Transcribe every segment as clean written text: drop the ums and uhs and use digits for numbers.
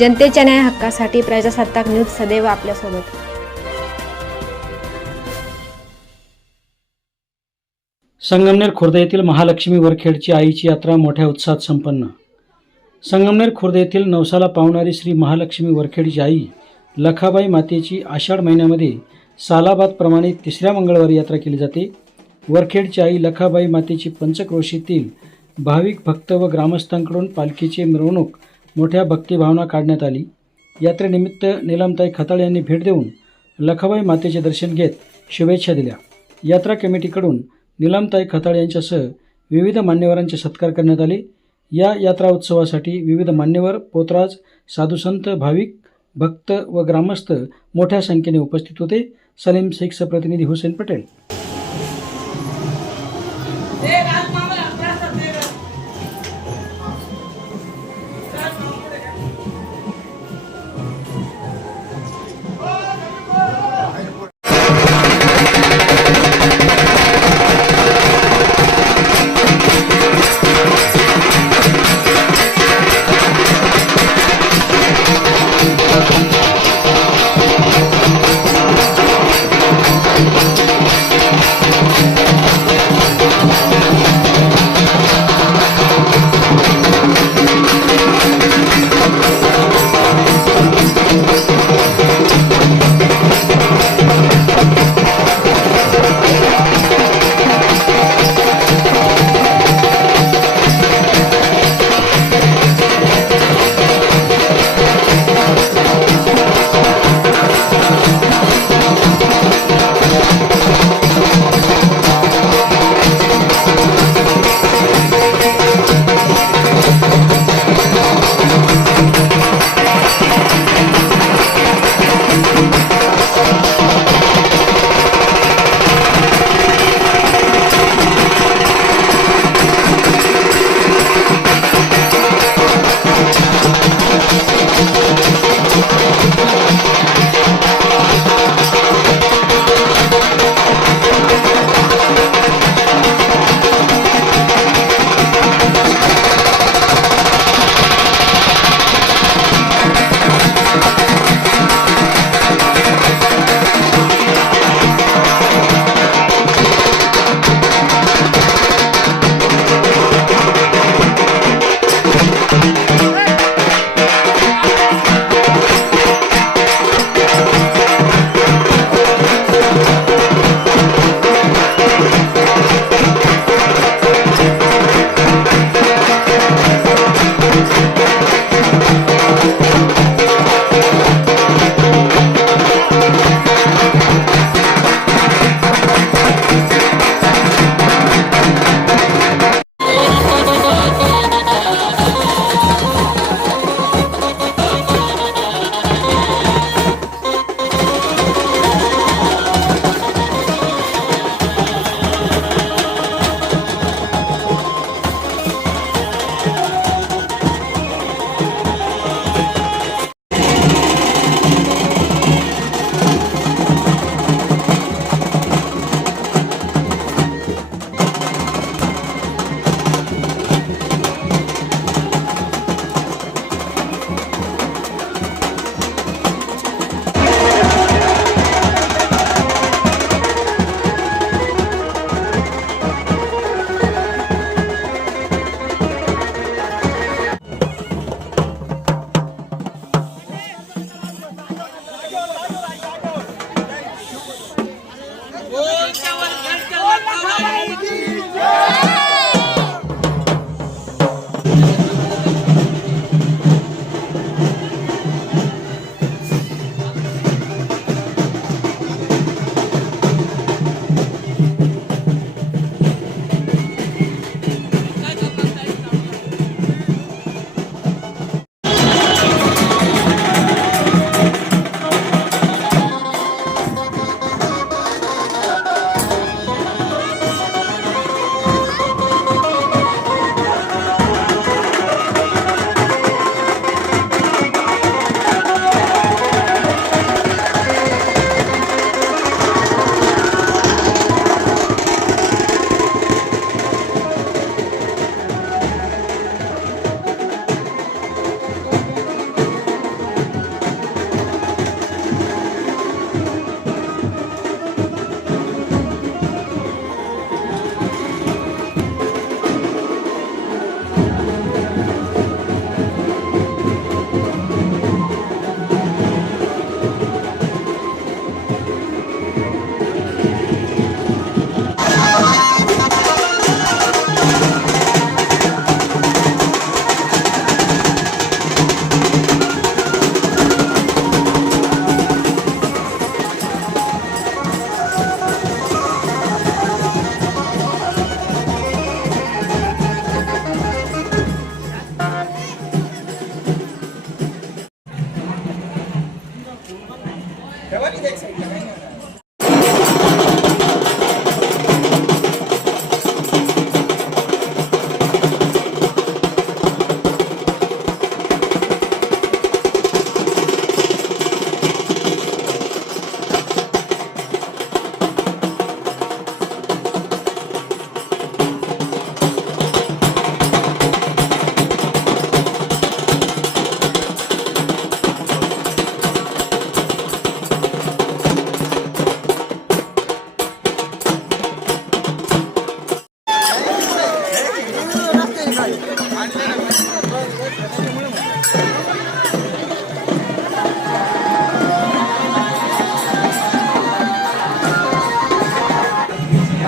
जनतेच्या न्याय हक्कासाठी प्रजासत्ताक न्यूज सदैव आपल्यासोबत। संगमनेर खुर्द येथील महालक्ष्मी वरखेडची आईची यात्रा मोठ्या उत्साहात संपन्न। संगमनेर खुर्द येथील नवसाला पावणारी श्री महालक्ष्मी वरखेडची आई लखाबाई मातेची आषाढ महिन्यामध्ये सालाबादप्रमाणे तिसऱ्या मंगळवारी यात्रा केली जाते। वरखेडची आई लखाबाई मातेची पंचक्रोशीतील भाविक भक्त व ग्रामस्थांकडून पालखीची मिरवणूक मोठ्या भक्तिभावना काढण्यात आली। यात्रेनिमित्त नीलमताई खताळ यांनी भेट देऊन लखाबाई मातेचे दर्शन घेत शुभेच्छा दिल्या। यात्रा कमिटीकडून नीलमताई खताळ यांच्यासह विविध मान्यवरांचे सत्कार करण्यात आले। या यात्रा उत्सवासाठी विविध मान्यवर, पोतराज, साधुसंत, भाविक भक्त व ग्रामस्थ मोठ्या संख्येने उपस्थित होते। सलीम शेखचा प्रतिनिधी हुसेन पटेल।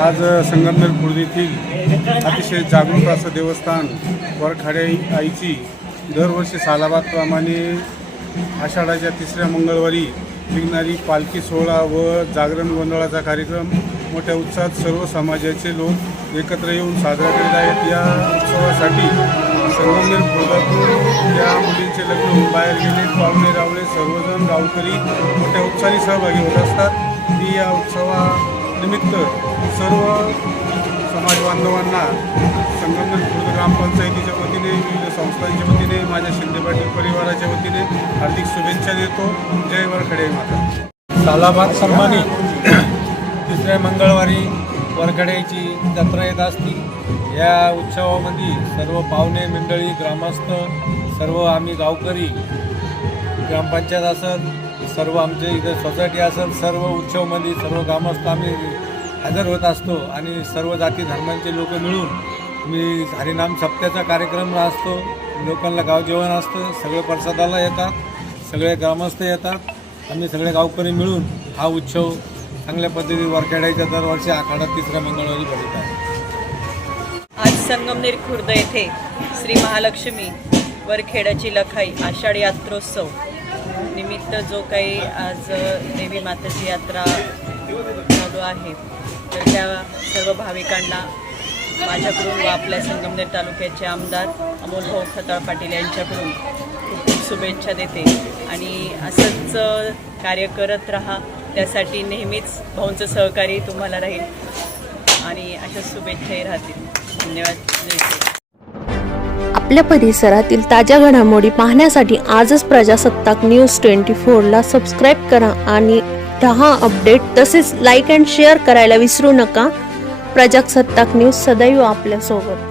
आज संगमनेर खुर्द येथील अतिशय जागृत असं देवस्थान वरखाडे आईची दरवर्षी सालाबादप्रमाणे आषाढाच्या 3ऱ्या मंगळवारी निघणारी पालखी सोहळा व जागरण गोंधळाचा कार्यक्रम मोठ्या उत्साहात सर्व समाजाचे लोक एकत्र येऊन साजरा करीत आहेत. या उत्सवासाठी संगमनेर खुर्दातून या मुलींचे लग्न होऊन बाहेर गेले पाहुणे रावळे सर्वजण गावकरी मोठ्या उत्साहाने सहभागी होत असतात. मी या उत्सवानिमित्त सर्व समाज बांधवांना संगमनेर खुर्द ग्रामपंचायतीच्या वतीने विविध संस्थांच्या वतीने माझ्या शिंदे पाटील परिवाराच्या वतीने हार्दिक शुभेच्छा देतो. जय वरखडे माता. सालाबाद सन्मानित 3ऱ्या मंगळवारी वरखड्याची जत्रा येत असती. या उत्सवामध्ये सर्व पाहुणे मंडळी ग्रामस्थ सर्व आम्ही गावकरी ग्रामपंचायत असेल सर्व आमचे इथं सोसायटी असेल सर्व उत्सवामध्ये सर्व ग्रामस्थ आम्ही हजर होत असतो आणि सर्व जाती धर्मांचे लोक मिळून मी हरिनाम सप्त्याचा कार्यक्रम असतो. लोकांना गाव जेवण असतं. सगळे प्रसादाला येतात. सगळे ग्रामस्थ येतात. आम्ही सगळे गावकरी मिळून हा उत्सव चांगल्या पद्धतीने वरखेडायचा दरवर्षी आखाडा 3ऱ्या मंगळवारी भरत आहे. आज संगमनेर खुर्द येथे श्री महालक्ष्मी वरखेडाची लखाई आषाढ यात्रोत्सव निमित्त जो काही आज देवी मातेची यात्रा चालू आहे तर त्या सर्व भाविकांना माझ्याकडून व आपल्या संगमनेर तालुक्याचे आमदार अमोलभाऊ खताळ पाटील यांच्याकडून खूप खूप शुभेच्छा देते आणि असंच कार्य करत राहा. त्यासाठी नेहमीच भाऊंचं सहकार्य तुम्हाला राहील आणि अशाच शुभेच्छाही राहतील. धन्यवाद. जय श्री. आपल्या परिसरातील ताज्या घडामोडी पाहण्यासाठी आजच प्रजासत्ताक न्यूज 24ला सबस्क्राईब करा आणि 10 अपडेट तसेच लाईक अँड शेअर करायला विसरू नका. प्रजासत्ताक न्यूज सदैव आपल्यासोबत.